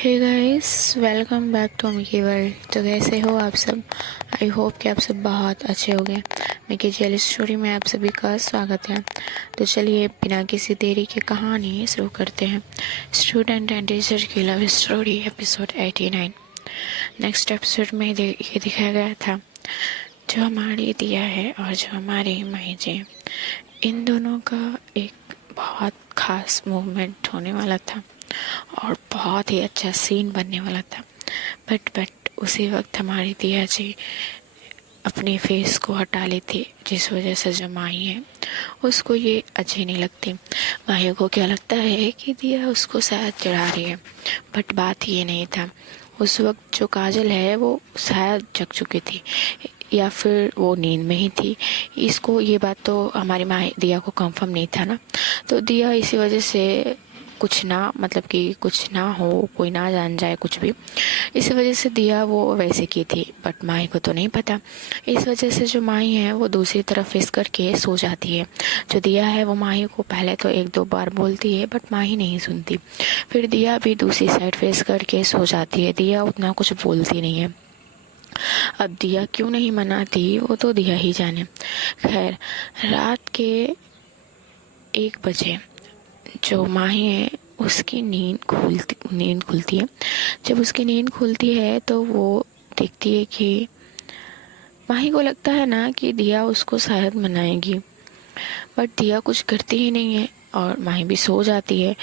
Hey guys, welcome back to Mickey world. तो कैसे हो आप सब? आई होप कि आप सब बहुत अच्छे होंगे। मिकी जेल स्टोरी में आप सभी का स्वागत है। तो चलिए बिना किसी देरी के कहानी शुरू करते हैं। स्टूडेंट एंड टीचर की love story episode 89। Next episode में ये दिखाया गया था जो हमारी दिया है और जो हमारी माहिजे, इन दोनों का एक बहुत खास मूवमेंट होने वाला था और बहुत ही अच्छा सीन बनने वाला था। बट उसी वक्त हमारी दिया जी अपने फेस को हटा ली थी, जिस वजह से जो माही है उसको ये अच्छी नहीं लगती। माही को क्या लगता है कि दिया उसको शायद चढ़ा रही है, बट बात ये नहीं था। उस वक्त जो काजल है वो शायद जग चुकी थी या फिर वो नींद में ही थी। इसको ये बात तो हमारी माँ दिया को कंफर्म नहीं था ना। तो दिया इसी वजह से कुछ ना, मतलब कि कुछ ना हो, कोई ना जान जाए कुछ भी, इस वजह से दिया वो वैसे की थी। बट माही को तो नहीं पता। इस वजह से जो माही है वो दूसरी तरफ फेस करके सो जाती है। जो दिया है वो माही को पहले तो एक दो बार बोलती है, बट माही नहीं सुनती। फिर दिया भी दूसरी साइड फेस करके सो जाती है। दिया उतना कुछ बोलती नहीं है। अब दिया क्यों नहीं मनाती वो तो दिया ही जाने। खैर, रात के 1 बजे जो माही है उसकी नींद खुलती है। जब उसकी नींद खुलती है तो वो देखती है कि माही को लगता है ना कि दिया उसको शायद मनाएगी, बट दिया कुछ करती ही नहीं है और माही भी सो जाती है।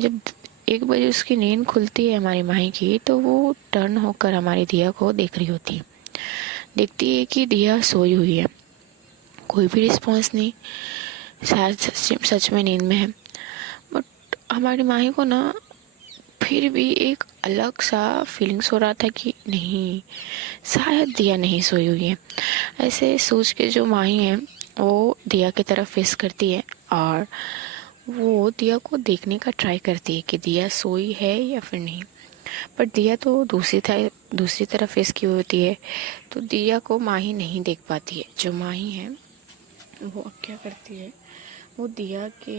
जब 1 बजे उसकी नींद खुलती है हमारी माही की, तो वो टर्न होकर हमारी दिया को देख रही होती है। देखती है कि दिया सोई हुई है, कोई भी रिस्पॉन्स नहीं, शायद सच में नींद में है। बट हमारी माही को ना फिर भी एक अलग सा फीलिंग्स हो रहा था कि नहीं, शायद दिया नहीं सोई हुई है। ऐसे सोच के जो माही है वो दिया की तरफ फेस करती है और वो दिया को देखने का ट्राई करती है कि दिया सोई है या फिर नहीं। बट दिया तो दूसरी तरफ फेस की होती है, तो दिया को माही नहीं देख पाती है। जो माही है वो अब क्या करती है, वो दिया के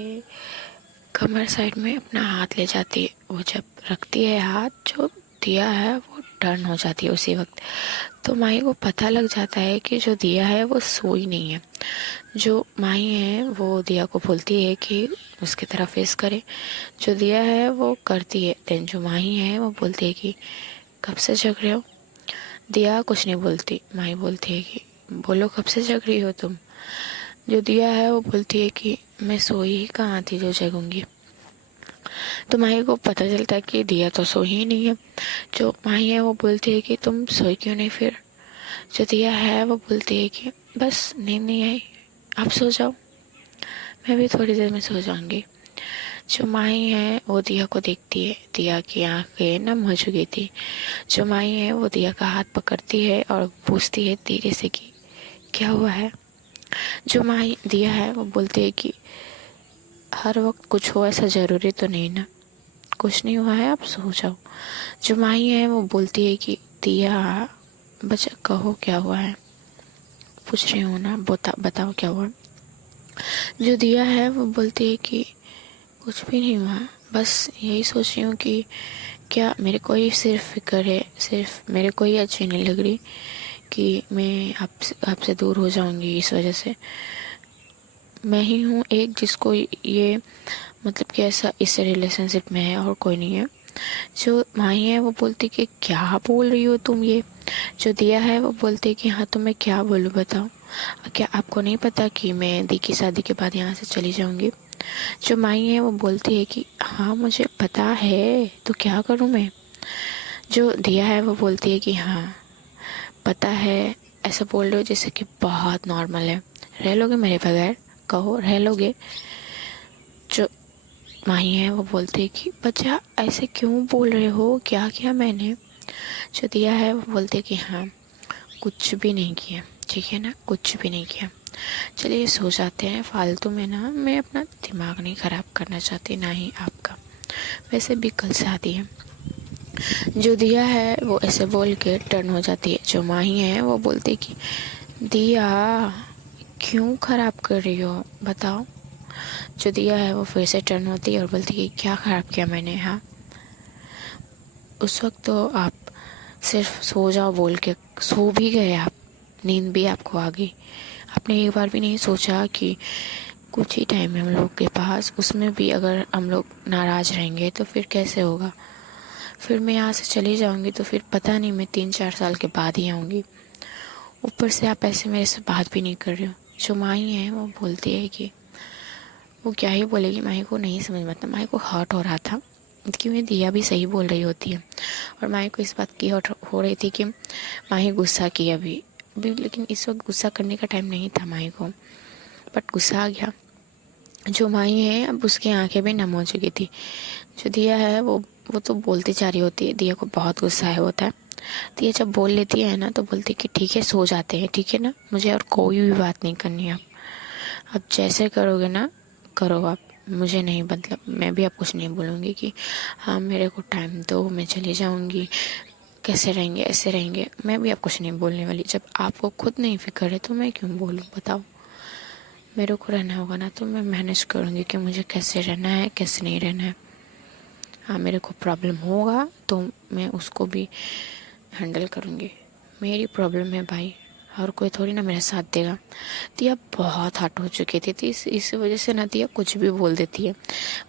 कमर साइड में अपना हाथ ले जाती है। वो जब रखती है हाथ, जो दिया है वो टर्न हो जाती है उसी वक्त। तो माही को पता लग जाता है कि जो दिया है वो सोई नहीं है। जो माही है वो दिया को बोलती है कि उसकी तरफ फेस करे। जो दिया है वो करती है। देन जो माही है वो बोलती है कि कब से जग रहे हो? दिया कुछ नहीं बोलती। माही बोलती है कि बोलो कब से जग रही हो तुम? जो दिया है वो बोलती है कि मैं सोई ही कहाँ थी जो जगूंगी। तो माही को पता चलता है कि दिया तो सोई ही नहीं है। जो माही है वो बोलती है कि तुम सोई क्यों नहीं फिर? जो दिया है वो बोलती है कि बस नींद नहीं आई, आप सो जाओ, मैं भी थोड़ी देर में सो जाऊंगी। जो माही है वो दिया को देखती है। दिया की आंखें नम हो चुकी थी। जो माही है वो दिया का हाथ पकड़ती है और पूछती है धीरे से कि क्या हुआ है? जो माही दिया है वो बोलती है कि हर वक्त कुछ हो ऐसा जरूरी तो नहीं ना, कुछ नहीं हुआ है, आप सो जाओ। जो माही है वो बोलती है कि दिया बच्चा कहो क्या हुआ है, पूछ रही हूँ ना, बताओ क्या हुआ। जो दिया है वो बोलती है कि कुछ भी नहीं हुआ, बस यही सोच रही हूँ कि क्या मेरे को ही सिर्फ फिक्र है, सिर्फ मेरे को ही अच्छी नहीं लग रही कि मैं आपसे दूर हो जाऊंगी। इस वजह से मैं ही हूँ एक जिसको ये, मतलब कि ऐसा इस रिलेशनशिप में है और कोई नहीं है। जो माही है वो बोलती कि क्या बोल रही हो तुम ये? जो दिया है वो बोलती कि हाँ, तो मैं क्या बोलूँ बताओ, क्या आपको नहीं पता कि मैं दी की शादी के बाद यहाँ से चली जाऊंगी? जो माही है वो बोलती है कि हाँ मुझे पता है, तो क्या करूँ मैं? जो दिया है वो बोलती है कि हाँ पता है, ऐसा बोल रहे हो जैसे कि बहुत नॉर्मल है, रह लोगे मेरे बगैर? कहो रह लोगे? जो माही है वो बोलती है कि बच्चा ऐसे क्यों बोल रहे हो, क्या किया मैंने? जो दिया है वो बोलते है कि हाँ कुछ भी नहीं किया, ठीक है ना, कुछ भी नहीं किया। चलिए सो जाते हैं, फालतू में ना मैं अपना दिमाग नहीं ख़राब करना चाहती, ना ही आपका। वैसे भी कल शादी है। जो दिया है वो ऐसे बोल के टर्न हो जाती है। जो माही है वो बोलती कि दिया क्यों ख़राब कर रही हो, बताओ। जो दिया है वो फिर से टर्न होती है और बोलती कि क्या ख़राब किया मैंने? हाँ, उस वक्त तो आप सिर्फ सो जाओ बोल के सो भी गए, आप नींद भी आपको आ गई। आपने एक बार भी नहीं सोचा कि कुछ ही टाइम है हम लोग के पास, उसमें भी अगर हम लोग नाराज़ रहेंगे तो फिर कैसे होगा। फिर मैं यहाँ से चली जाऊँगी तो फिर पता नहीं मैं 3-4 साल के बाद ही आऊँगी। ऊपर से आप ऐसे मेरे से बात भी नहीं कर रहे हो। जो माही है वो बोलती है कि वो क्या ही बोलेगी, माही को नहीं समझ में आता। माही को हर्ट हो रहा था क्योंकि दिया भी सही बोल रही होती है, और माही को इस बात की हर्ट हो रही थी कि माही गुस्सा की अभी, लेकिन इस वक्त गुस्सा करने का टाइम नहीं था माही को, बट गुस्सा आ गया। जो माही है अब उसकी आंखें भी नम हो चुकी थी। जो दिया है वो तो बोलती जा रही होती है। दिया को बहुत गुस्सा है होता है। दिया जब बोल लेती है ना तो बोलती कि ठीक है सो जाते हैं, ठीक है ना, मुझे और कोई भी बात नहीं करनी है। अब जैसे करोगे ना करो आप, मुझे नहीं, मतलब मैं भी आप कुछ नहीं बोलूँगी कि हाँ मेरे को टाइम दो मैं चली जाऊँगी, कैसे रहेंगे ऐसे रहेंगे, मैं भी आप कुछ नहीं बोलने वाली। जब आपको खुद नहीं फिक्र है तो मैं क्यों बोलूँ बताओ। मेरे को रहना होगा ना तो मैं मैनेज करूँगी कि मुझे कैसे रहना है कैसे नहीं रहना है। हाँ मेरे को प्रॉब्लम होगा तो मैं उसको भी हैंडल करूँगी, मेरी प्रॉब्लम है भाई, और कोई थोड़ी ना मेरा साथ देगा। दिया बहुत हर्ट हो चुकी थी इस वजह से ना दिया कुछ भी बोल देती है।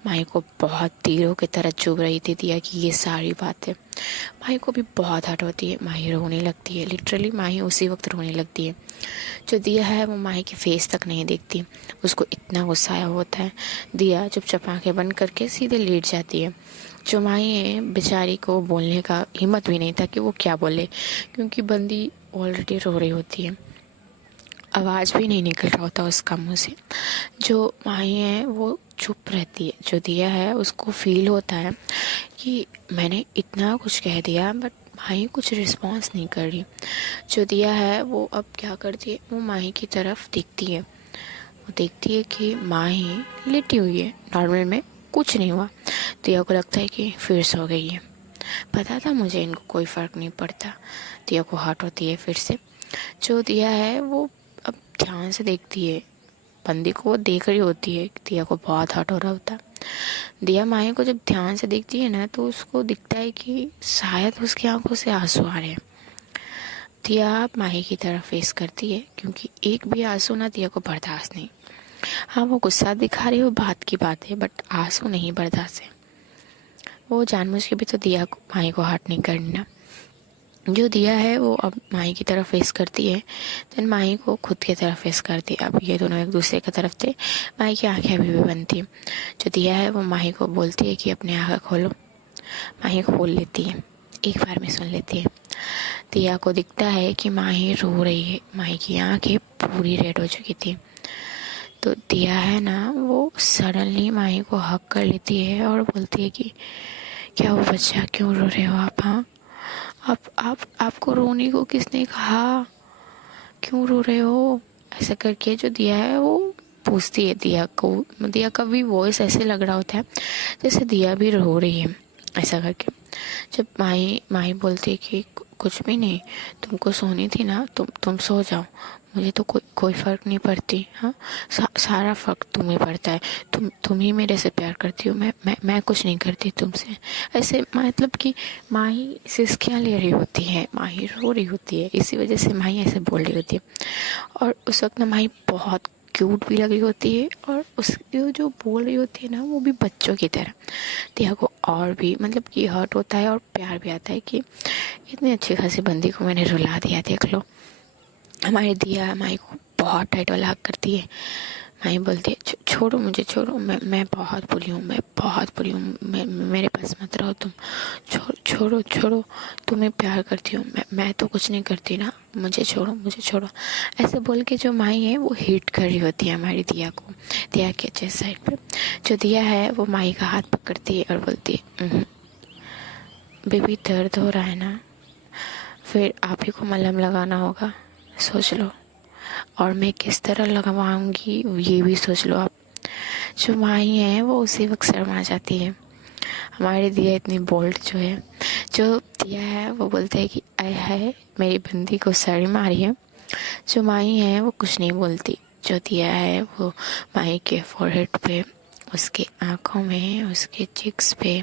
माही को बहुत तीरों की तरह चुभ रही थी दिया की ये सारी बातें। माही को भी बहुत हर्ट होती है, माही रोने लगती है, लिटरली माही उसी वक्त रोने लगती है। जो दिया है वो माही की फेस तक नहीं देखती, उसको इतना गुस्सा आया होता है। दिया चुपचाप आंखें बंद करके सीधे लेट जाती है। जो माही है बेचारी को बोलने का हिम्मत भी नहीं था कि वो क्या बोले, क्योंकि बंदी ऑलरेडी रो रही होती है, आवाज़ भी नहीं निकल रहा होता उसका मुँह से। जो माही है वो चुप रहती है। जो दिया है उसको फील होता है कि मैंने इतना कुछ कह दिया बट माही कुछ रिस्पॉन्स नहीं कर रही। जो दिया है वो अब क्या करती है, वो माही की तरफ देखती है। वो देखती है कि माही लेटी हुई है नॉर्मल में, कुछ नहीं हुआ। दिया को लगता है कि फिर सो गई है। पता था मुझे इनको कोई फ़र्क नहीं पड़ता। दिया को हर्ट होती है फिर से। जो दिया है वो अब ध्यान से देखती है, बंदी को वो देख रही होती है। दिया को बहुत हर्ट हो रहा होता। दिया माही को जब ध्यान से देखती है ना तो उसको दिखता है कि शायद उसकी आंखों से आंसू आ रहे हैं। दिया माही की तरफ फेस करती है क्योंकि एक भी आंसू ना दिया को बर्दाश्त नहीं। हाँ वो गुस्सा दिखा रही हो बात की बात है, बट आंसू नहीं बर्दाश्त है। वो जानबूझ के भी तो दिया को माही को हर्ट नहीं करना। जो दिया है वो अब माही की तरफ फेस करती है, देन माही को खुद की तरफ फेस करती है। अब ये दोनों एक दूसरे की तरफ थे। माही की आंखें अभी भी बंद थी। जो दिया है वो माही को बोलती है कि अपने आंखें खोलो। माही खोल लेती है, एक बार में सुन लेती है। दिया को दिखता है कि माही रो रही है। माही की आंखें पूरी रेड हो चुकी थी। तो दिया है ना वो सडनली माही को हक कर लेती है और बोलती है कि क्या वो बच्चा, क्यों रो रहे हो आप? हाँ आपको रोने को किसने कहा, क्यों रो रहे हो? ऐसा करके जो दिया है वो पूछती है दिया को। दिया का भी वॉइस ऐसे लग रहा होता है जैसे दिया भी रो रही है ऐसा करके। जब माही बोलती है कि कुछ भी नहीं, तुमको सोनी थी ना, तुम सो जाओ, मुझे तो कोई फ़र्क नहीं पड़ती। हाँ सारा फ़र्क तुम्हें पड़ता है, तुम ही मेरे से प्यार करती हो, मैं कुछ नहीं करती तुमसे। ऐसे मतलब कि माही सिसकियाँ ले रही होती है, माही रो रही होती है, इसी वजह से माही ऐसे बोल रही होती है। और उस वक्त ना माही बहुत क्यूट भी लग रही होती है, और उस जो बोल रही होती है ना वो भी बच्चों की तरह। दिया को और भी मतलब कि हर्ट होता है और प्यार भी आता है कि इतनी अच्छी खासी बंदी को मैंने रुला दिया, देख लो। हमारी दिया माही को बहुत टाइट वाला हक करती है। माही बोलती है छोड़ो मुझे, छोड़ो, मैं बहुत बुरी हूँ, मैं बहुत बुरी हूँ, मेरे पास मत रहो तुम, छोड़ो, तुम्हें प्यार करती हूँ मैं तो कुछ नहीं करती ना, मुझे छोड़ो। ऐसे बोल के जो माही है वो हिट कर रही होती है हमारी दिया को, दिया के चेस्ट साइड पे। जो दिया है वो माही का हाथ पकड़ती है और बोलती है बेबी दर्द हो रहा है ना, फिर आप ही को मलहम लगाना होगा, सोच लो, और मैं किस तरह लगवाऊंगी ये भी सोच लो आप। जो माही है वो उसी वक्त शर्मा जाती है। हमारी दिया इतनी बोल्ड जो है, जो दिया है वो बोलते हैं कि आय हाय मेरी बंदी को शर्म आ रही है। जो माही है वो कुछ नहीं बोलती। जो दिया है वो माही के फोरहेड पे, उसके आँखों में, उसके चिक्स पे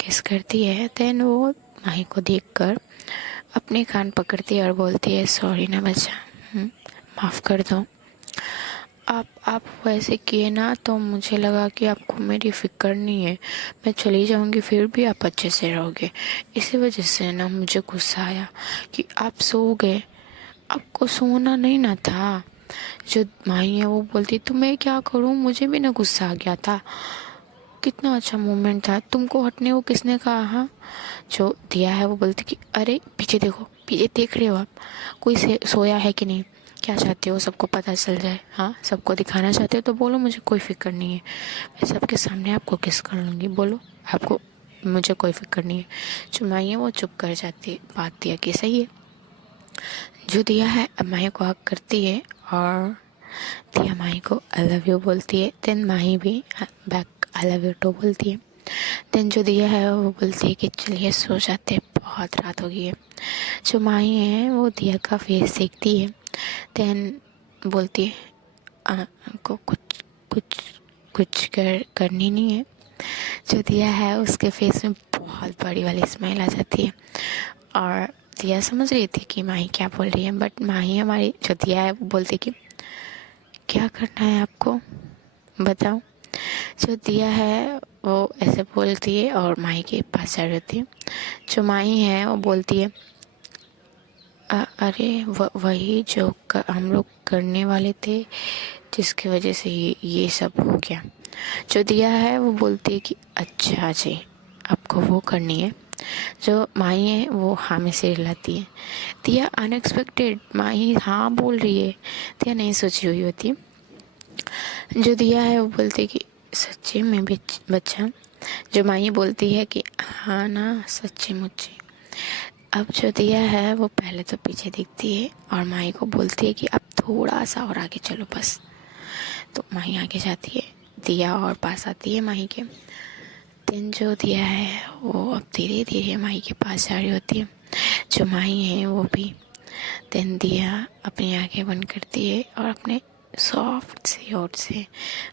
किस करती है। देन वो माही को देखकर अपने कान पकड़ती है और बोलती है, सॉरी ना बच्चा, माफ़ कर दो। आप वैसे किए ना तो मुझे लगा कि आपको मेरी फ़िक्र नहीं है, मैं चली जाऊंगी फिर भी आप अच्छे से रहोगे। इसी वजह से ना मुझे गुस्सा आया कि आप सो गए, आपको सोना नहीं ना था। जो माही है वो बोलती, तो मैं क्या करूं, मुझे भी ना गुस्सा आ गया था, कितना अच्छा मोमेंट था, तुमको हटने को किसने कहा। हाँ, जो दिया है वो बोलती कि अरे पीछे देखो, पीछे देख रहे हो आप, कोई सोया है कि नहीं, क्या चाहते हो सबको पता चल जाए। हाँ, सबको दिखाना चाहते हो तो बोलो, मुझे कोई फिक्र नहीं है, मैं सबके सामने आपको किस कर लूँगी, बोलो आपको, मुझे कोई फिक्र नहीं है। जो माही है वो चुप कर जाती है, बात दिया कि सही है। जो दिया है अब माही को हक करती है और दिया माही को आई लव यू बोलती है। देन माही भी back I love you too बोलती है। देन जो दिया है वो बोलती है कि चलिए सो जाते हैं, बहुत रात हो गई है। जो माही है वो दिया का फेस देखती है। देन बोलती है, को कुछ कुछ कुछ करनी नहीं है। जो दिया है उसके फेस में बहुत बड़ी वाली स्माइल आ जाती है और दिया समझ रही थी कि माही क्या बोल रही है, बट माही हमारी जो दिया है वो बोलती कि क्या करना है आपको, बताओ। जो दिया है वो ऐसे बोलती है और माही के पास आ जाती है। जो माही है वो बोलती है, अरे वही जो हम लोग करने वाले थे जिसकी वजह से ये सब हो गया। जो दिया है वो बोलती है कि अच्छा जी, आपको वो करनी है। जो माही है वो हाँ में सिर हिलाती है। दिया अनएक्सपेक्टेड माही हाँ बोल रही है, दिया नहीं सोची हुई होती। जो दिया है वो बोलती है कि सच्ची में बच्चा। जो माही बोलती है कि हाँ ना, सच्ची मुच्ची। अब जो दिया है वो पहले तो पीछे दिखती है और माही को बोलती है कि अब थोड़ा सा और आगे चलो बस। तो माही आगे जाती है, दिया और पास आती है माही के। दिन जो दिया है वो अब धीरे धीरे माही के पास जा रही होती है। जो माही है वो भी। दिन दिया अपनी आंखें बंद करती है और अपने सॉफ्ट से होठ से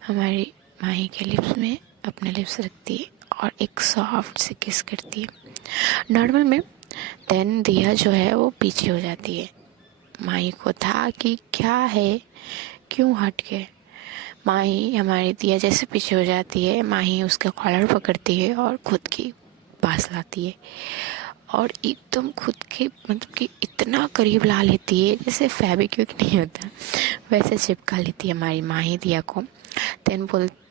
हमारी माही के लिप्स में अपने लिप्स रखती है और एक सॉफ्ट से किस करती है नॉर्मल में। देन दिया जो है वो पीछे हो जाती है। माही को था कि क्या है, क्यों हट गए। माही हमारी दिया जैसे पीछे हो जाती है, माही उसका कॉलर पकड़ती है और खुद की पास लाती है और एकदम खुद के मतलब कि इतना करीब ला लेती है जैसे फेविक्विक नहीं होता वैसे चिपका लेती है हमारी माही दिया को।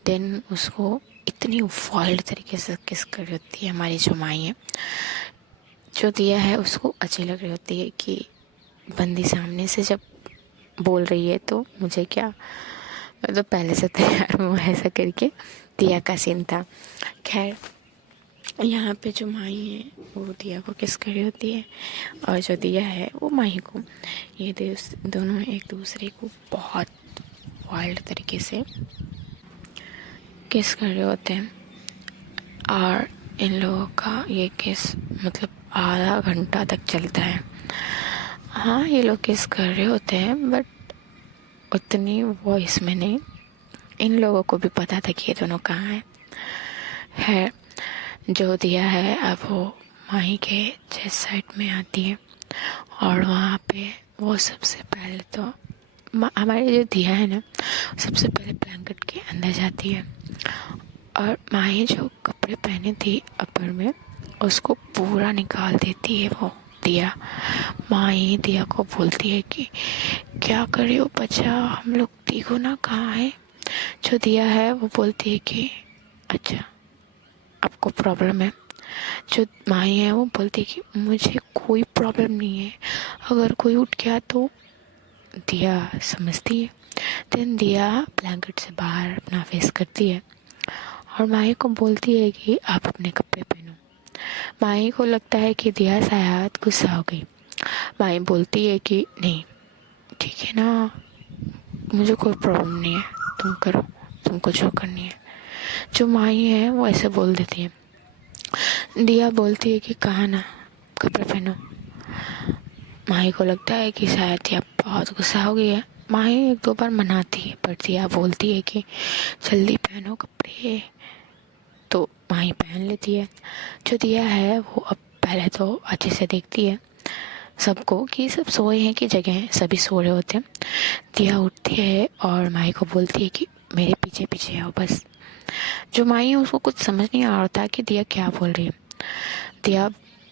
देन उसको इतनी वाइल्ड तरीके से किस कर रही होती है हमारी जो माही है। जो दिया है उसको अच्छी लग रही होती है कि बंदी सामने से जब बोल रही है तो मुझे क्या, मैं तो पहले से तैयार हूँ, ऐसा करके दिया का सीन था। खैर यहाँ पे जो माही है वो दिया को किस कर रही होती है और जो दिया है वो माही को। ये दोनों एक दूसरे को बहुत वाइल्ड तरीके से किस कर रहे होते हैं और इन लोगों का ये किस मतलब आधा घंटा तक चलता है। हाँ, ये लोग किस कर रहे होते हैं बट उतनी वॉइस में नहीं। इन लोगों को भी पता था कि ये दोनों कहाँ है। जो दिया है अब वो माही के चेस्ट साइड में आती है और वहाँ पे वो सबसे पहले तो हमारे जो दिया है ना सबसे पहले ब्लैंकेट के अंदर जाती है और माही जो कपड़े पहने थी अपर में उसको पूरा निकाल देती है वो दिया। माही दिया को बोलती है कि क्या कर रही हो बच्चा, हम लोग देखो ना कहाँ है। जो दिया है वो बोलती है कि अच्छा आपको प्रॉब्लम है। जो माही है वो बोलती है कि मुझे कोई प्रॉब्लम नहीं है, अगर कोई उठ गया तो। दिया समझती है। देन दिया ब्लैंकेट से बाहर अपना फेस करती है और माही को बोलती है कि आप अपने कपड़े पहनो। माही को लगता है कि दिया शायद गुस्सा हो गई। माही बोलती है कि नहीं ठीक है ना, मुझे कोई प्रॉब्लम नहीं है, तुम करो, तुमको जो करनी है। जो माही है वो ऐसे बोल देती है। दिया बोलती है कि कहा ना कपड़े पहनो। माही को लगता है कि शायद दिया बहुत गुस्सा हो गई है। माही एक दो बार मनाती है पर दिया बोलती है कि जल्दी पहनो कपड़े, तो माही पहन लेती है। जो दिया है वो अब पहले तो अच्छे से देखती है सबको कि सब सोए हैं कि जगह हैं, सभी सो रहे होते हैं। दिया उठती है और माही को बोलती है कि मेरे पीछे पीछे आओ बस। जो माही है उसको कुछ समझ नहीं आ रहा था कि दिया क्या बोल रही है। दिया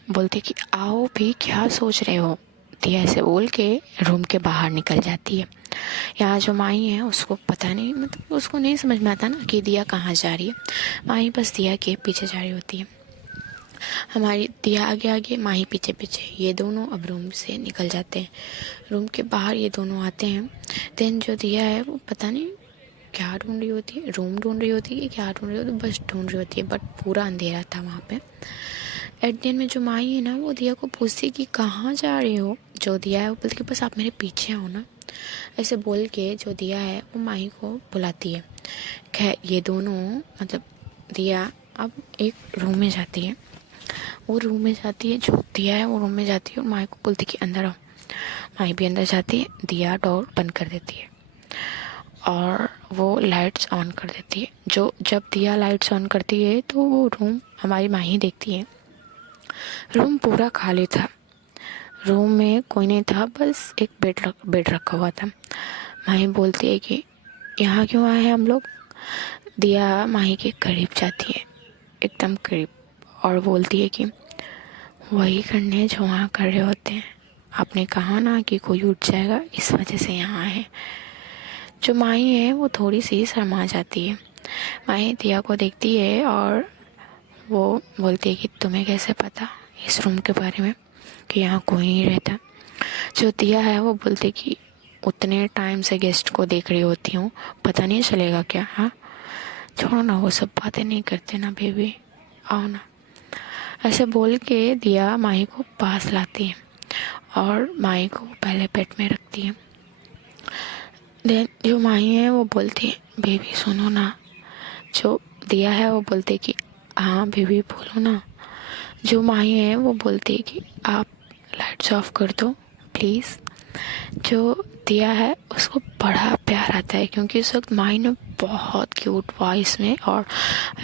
बोलती है कि आओ भी, क्या सोच रहे हो। दिया ऐसे बोल के रूम के बाहर निकल जाती है। यहाँ जो माही है उसको पता नहीं, मतलब उसको नहीं समझ में आता ना कि दिया कहाँ जा रही है। माही बस दिया के पीछे जा रही होती है। हमारी दिया आगे आगे, माही पीछे पीछे। ये दोनों अब रूम से निकल जाते हैं। रूम के बाहर ये दोनों आते हैं। देन जो दिया है वो पता नहीं क्या ढूंढ रही होती है, रूम ढूंढ रही होती है कि क्या ढूंढ रही होती है, बस ढूंढ रही होती है। बट पूरा अंधेरा था वहाँ पे। एट द एंड में जो माही है ना वो दिया को पूछती है कि कहाँ जा रही हो। जो दिया है वो बोलती है बस आप मेरे पीछे आओ ना। ऐसे बोल के जो दिया है वो माही को बुलाती है। खैर ये दोनों, मतलब दिया अब एक रूम में जाती है। वो रूम में जाती है, जो दिया है वो रूम में जाती है और माही को बोलती है कि अंदर आओ। माही भी अंदर जाती है, दिया डोर बंद कर देती है और वो लाइट्स ऑन कर देती है। जो जब दिया लाइट्स ऑन करती है तो वो रूम हमारी माही देखती है। रूम पूरा खाली था, रूम में कोई नहीं था, बस एक बेड रखा हुआ था। माही बोलती है कि यहाँ क्यों आए हैं हम लोग। दिया माही के करीब जाती है, एकदम करीब, और बोलती है कि वही करने जो वहाँ कर रहे होते हैं। आपने कहा ना कि कोई उठ जाएगा, इस वजह से यहाँ है। जो माही है वो थोड़ी सी शर्मा जाती है। माही दिया को देखती है और वो बोलती है कि तुम्हें कैसे पता इस रूम के बारे में कि यहाँ कोई नहीं रहता। जो दिया है वो बोलती कि उतने टाइम से गेस्ट को देख रही होती हूँ, पता नहीं चलेगा क्या। हाँ छोड़ो ना, वो सब बातें नहीं करते ना बेबी, आओ ना। ऐसे बोल के दिया माही को पास लाती है और माही को पहले पेट में रखती है। देन जो माही है वो बोलती है बेबी सुनो ना। जो दिया है वो बोलती कि हाँ बेबी बोलो ना। जो माही है वो बोलती है कि आप लाइट्स ऑफ कर दो प्लीज़। जो दिया है उसको बड़ा प्यार आता है क्योंकि उस वक्त माही ने बहुत क्यूट वॉइस में और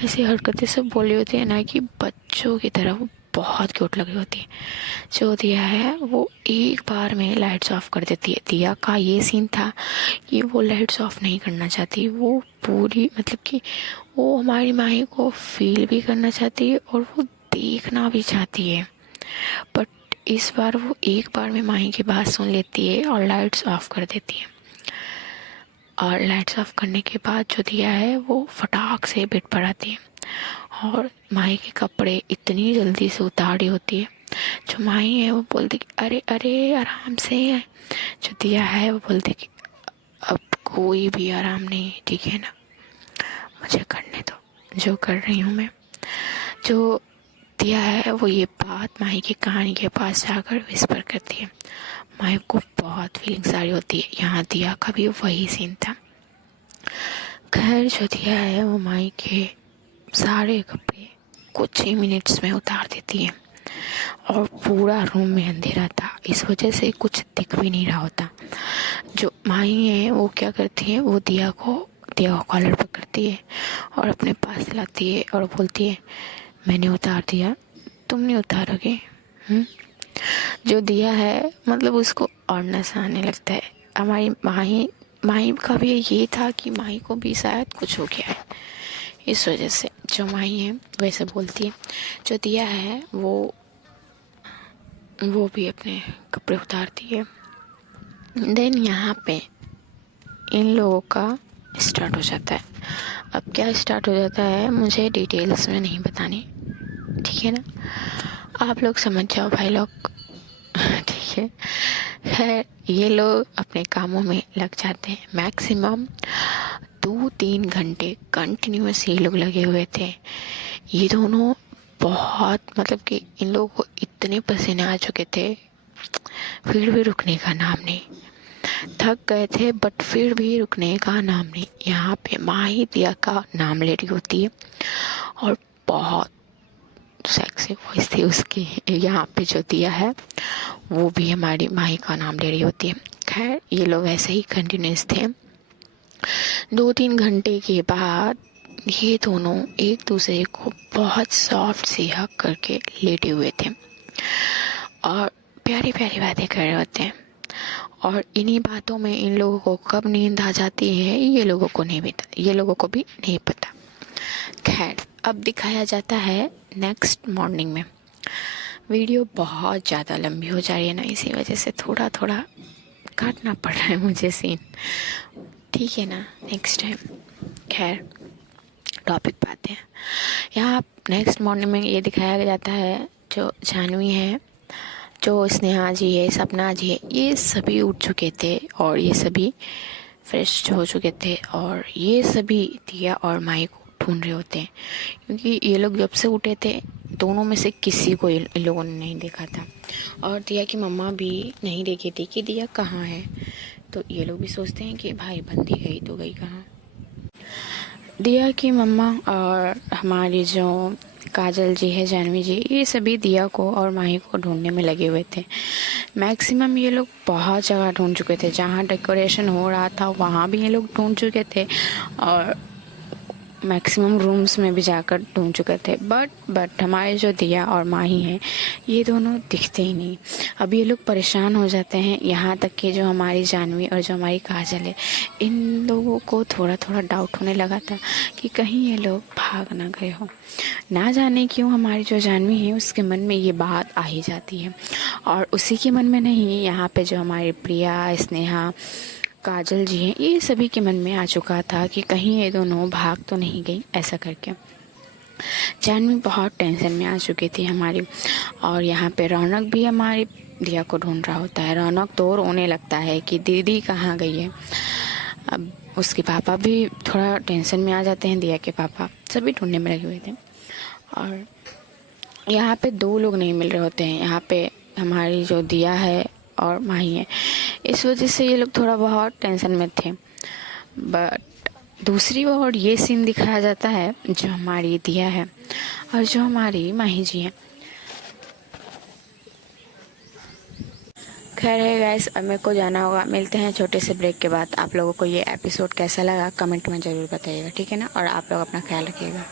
ऐसी हरकतें सब बोली होती है ना कि बच्चों की तरह वो बहुत क्यूट लग रही होती है। जो दिया है वो एक बार में लाइट्स ऑफ कर देती है। दिया का ये सीन था कि वो लाइट्स ऑफ नहीं करना चाहती, वो पूरी, मतलब कि वो हमारी माही को फील भी करना चाहती है और वो देखना भी चाहती है। बट इस बार वो एक बार में माही की बात सुन लेती है और लाइट्स ऑफ कर देती है। और लाइट्स ऑफ करने के बाद जो दिया है वो फटाक से बेड पर आती है और माही के कपड़े इतनी जल्दी से उतार रही होती है। जो माही है वो बोलती कि अरे अरे आराम से। जो दिया है वो बोलती कि अब कोई भी आराम नहीं, ठीक है ना, मुझे करने दो जो कर रही हूँ मैं। जो दिया है वो ये बात माही की कहानी के पास जाकर विस्पर करती है। माही को बहुत फीलिंग्स आ रही होती है। यहाँ दिया का भी वही सीन था। खैर जो दिया है वो माही के सारे कपड़े कुछ ही मिनट्स में उतार देती है और पूरा रूम में अंधेरा था, इस वजह से कुछ दिख भी नहीं रहा होता। जो माही है वो क्या करती है, वो दिया को कॉलर पकड़ती है और अपने पास लाती है और बोलती है मैंने उतार दिया, तुम नहीं उतारोगे। जो दिया है मतलब उसको और नशा आने लगता है। हमारी माही का भी ये था कि माही को भी शायद कुछ हो गया है, इस वजह से जो माही है वैसे बोलती है। जो दिया है वो भी अपने कपड़े उतारती है। देन यहाँ पे इन लोगों का स्टार्ट हो जाता है। अब क्या स्टार्ट हो जाता है मुझे डिटेल्स में नहीं बतानी, ठीक है ना, आप लोग समझ जाओ भाई लोग, ठीक है। खैर ये लोग अपने कामों में लग जाते हैं। मैक्सिमम 2-3 घंटे कंटिन्यूस ये लोग लगे हुए थे। ये दोनों बहुत, मतलब कि इन लोगों को इतने पसीने आ चुके थे, फिर भी रुकने का नाम नहीं। थक गए थे बट फिर भी रुकने का नाम नहीं। यहाँ पे माही दिया का नाम ले रही होती है और बहुत सेक्सी वॉइस थी उसकी। यहाँ पे जो दिया है वो भी हमारी माही का नाम ले रही होती है। खैर ये लोग ऐसे ही कंटिन्यूस थे। 2-3 घंटे के बाद ये दोनों एक दूसरे को बहुत सॉफ्ट सी हग करके लेटे हुए थे और प्यारी प्यारी बातें कर रहे होते हैं। और इन्हीं बातों में इन लोगों को कब नींद आ जाती है ये लोगों को भी नहीं पता। खैर, अब दिखाया जाता है नेक्स्ट मॉर्निंग में। वीडियो बहुत ज़्यादा लंबी हो जा रही है ना, इसी वजह से थोड़ा थोड़ा काटना पड़ रहा है मुझे सीन, ठीक है ना, नेक्स्ट टाइम। खैर, टॉपिक पे आते हैं। यहाँ नेक्स्ट मॉर्निंग में ये दिखाया जाता है जो जानवी है, जो स्नेहा जी है, सपना जी है, ये सभी उठ चुके थे और ये सभी फ्रेश हो चुके थे और ये सभी दिया और माई को ढूंढ रहे होते हैं, क्योंकि ये लोग जब से उठे थे दोनों में से किसी को इन लोगों ने नहीं देखा था और दिया की मम्मा भी नहीं देखी थी कि दिया कहाँ है। तो ये लोग भी सोचते हैं कि भाई बंदी गई तो गई कहाँ। दिया की मम्मा और हमारी जो काजल जी है, जानवी जी, ये सभी दिया को और माही को ढूंढने में लगे हुए थे। मैक्सिमम ये लोग बहुत जगह ढूंढ चुके थे, जहाँ डेकोरेशन हो रहा था वहाँ भी ये लोग ढूंढ चुके थे और मैक्सिमम रूम्स में भी जाकर ढूंढ चुके थे। बट हमारे जो दिया और माही हैं ये दोनों दिखते ही नहीं। अब ये लोग परेशान हो जाते हैं, यहाँ तक कि जो हमारी जानवी और जो हमारी काजल है, इन लोगों को थोड़ा थोड़ा डाउट होने लगा था कि कहीं ये लोग भाग ना गए हो। ना जाने क्यों हमारी जो जानवी है उसके मन में ये बात आ ही जाती है और उसी के मन में नहीं, यहाँ पे जो हमारी प्रिया, स्नेहा, काजल जी हैं, ये सभी के मन में आ चुका था कि कहीं ये दोनों भाग तो नहीं गई, ऐसा करके जानवी बहुत टेंशन में आ चुकी थी हमारी। और यहाँ पे रौनक भी हमारी दिया को ढूंढ रहा होता है। रौनक तो रोने लगता है कि दीदी कहाँ गई है। अब उसके पापा भी थोड़ा टेंशन में आ जाते हैं, दिया के पापा सभी ढूंढने में लगे हुए थे और यहाँ पे दो लोग नहीं मिल रहे होते हैं, यहाँ पे हमारी जो दिया है और माही है। इस वजह से ये लोग थोड़ा बहुत टेंशन में थे। बट दूसरी ओर ये सीन दिखाया जाता है जो हमारी दिया है और जो हमारी माही जी है। खैर है गाइस, अब मेरे को जाना होगा, मिलते हैं छोटे से ब्रेक के बाद। आप लोगों को ये एपिसोड कैसा लगा कमेंट में ज़रूर बताइएगा, ठीक है ना, और आप लोग अपना ख्याल रखिएगा।